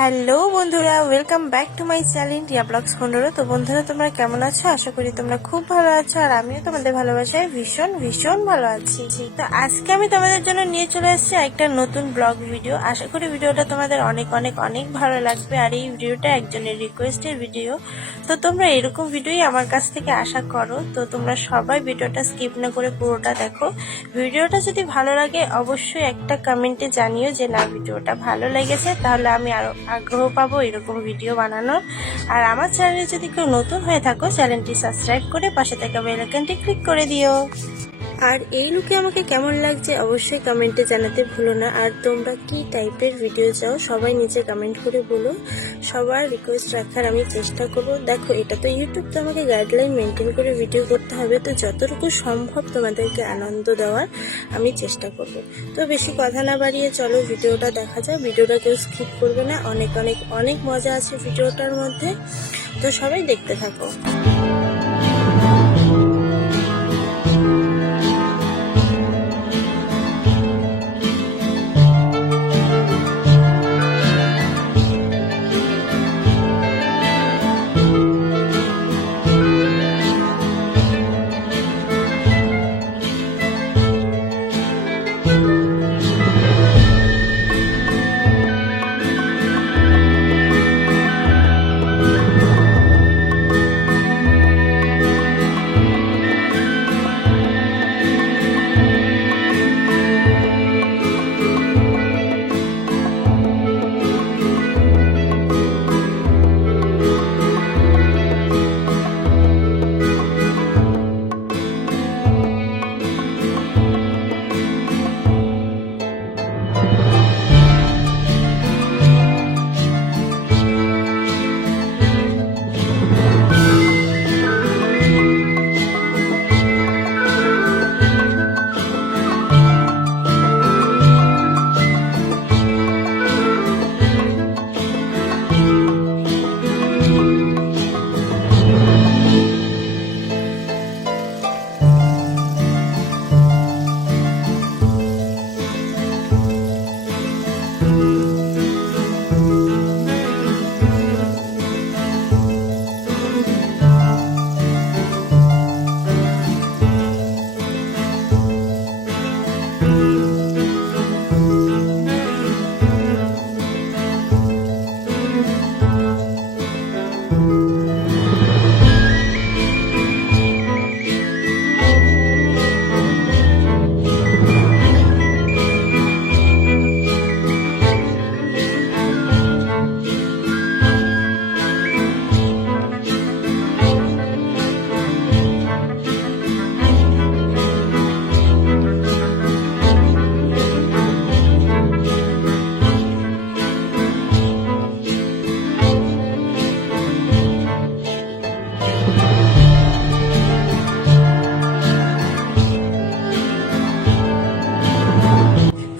Hello বন্ধুরা, welcome back to my channel Riya blogs খন্ডর। তো বন্ধুরা, তোমরা কেমন আছো? আশা করি তোমরা খুব ভালো আছো, আর আমিও তোমাদের ভালোবাসায় ভীষণ ভীষণ ভালো আছি। তো আজকে আমি তোমাদের জন্য নিয়ে চলে এসেছি একটা নতুন ব্লগ ভিডিও। আশা করি ভিডিওটা তোমাদের অনেক অনেক অনেক ভালো লাগবে। আর এই ভিডিওটা একজনের রিকোয়েস্টের ভিডিও, তো তোমরা এরকম ভিডিওই আমার কাছ থেকে আশা করো। তো তোমরা সবাই ভিডিওটা স্কিপ না করে পুরোটা দেখো। ভিডিওটা যদি ভালো লাগে অবশ্যই একটা কমেন্টে জানিও যে না, ভিডিওটা ভালো লেগেছে, তাহলে আমি আরো আগ্রহ পাবো এরকম ভিডিও বানানোর। আর আমার চ্যানেলে যদি কেউ নতুন হয়ে থাকো, চ্যানেলটি সাবস্ক্রাইব করে পাশে থাকা বেল আইকনটি ক্লিক করে দিও। আর এই লুকে আমাকে কেমন লাগছে অবশ্যই কমেন্টে জানাতে ভুলো না। আর তোমরা কি টাইপের ভিডিও চাও সবাই নিচে কমেন্ট করে বলো। সবার রিকোয়েস্ট রাখার আমি চেষ্টা করব। দেখো, এটা তো ইউটিউব, তো আমাকে গাইডলাইন মেনটেন করে ভিডিও করতে হবে, তো যতটুকু সম্ভব তোমাদেরকে আনন্দ দেওয়ার আমি চেষ্টা করব। তো বেশি কথা না বাড়িয়ে চলো ভিডিওটা দেখা যায়। ভিডিওটা কেউ স্কিপ করবে না, অনেক অনেক অনেক মজা আছে ভিডিওটার মধ্যে, তো সবাই দেখতে থাকো।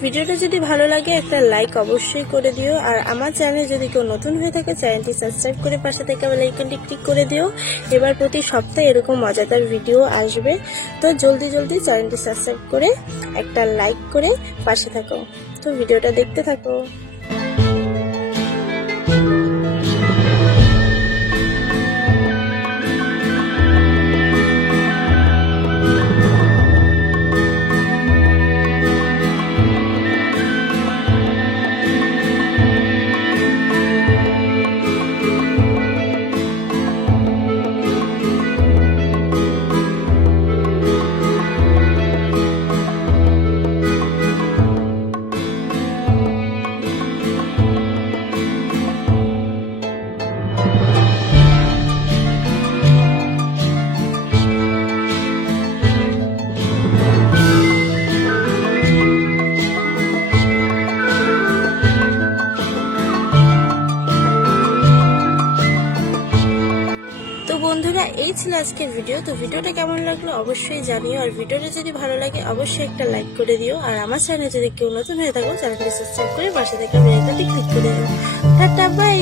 ভিডিওটা যদি ভালো লাগে একটা লাইক অবশ্যই করে দিও। আর আমার চ্যানেলে যদি কেউ নতুন হয়ে থাকে, চ্যানেলটি সাবস্ক্রাইব করে পাশে থাকা বেল আইকনটি ক্লিক করে দিও। এবার প্রতি সপ্তাহে এরকম মজাদার ভিডিও আসবে, তো জলদি জলদি চ্যানেলটি সাবস্ক্রাইব করে একটা লাইক করে পাশে থাকো। তো ভিডিওটা দেখতে থাকো। বন্ধুরা, এই ছিল আজকের ভিডিও। তো ভিডিওটা কেমন লাগলো অবশ্যই জানিও। আর ভিডিওটা যদি ভালো লাগে অবশ্যই একটা লাইক করে দিও। আর আমার চ্যানেলে যদি কেউ নতুন হয়ে থাকো, চ্যানেলটি সাবস্ক্রাইব করে পাশে থাকা বেল আইকনটি ক্লিক করে দিও। টাটা, বাই।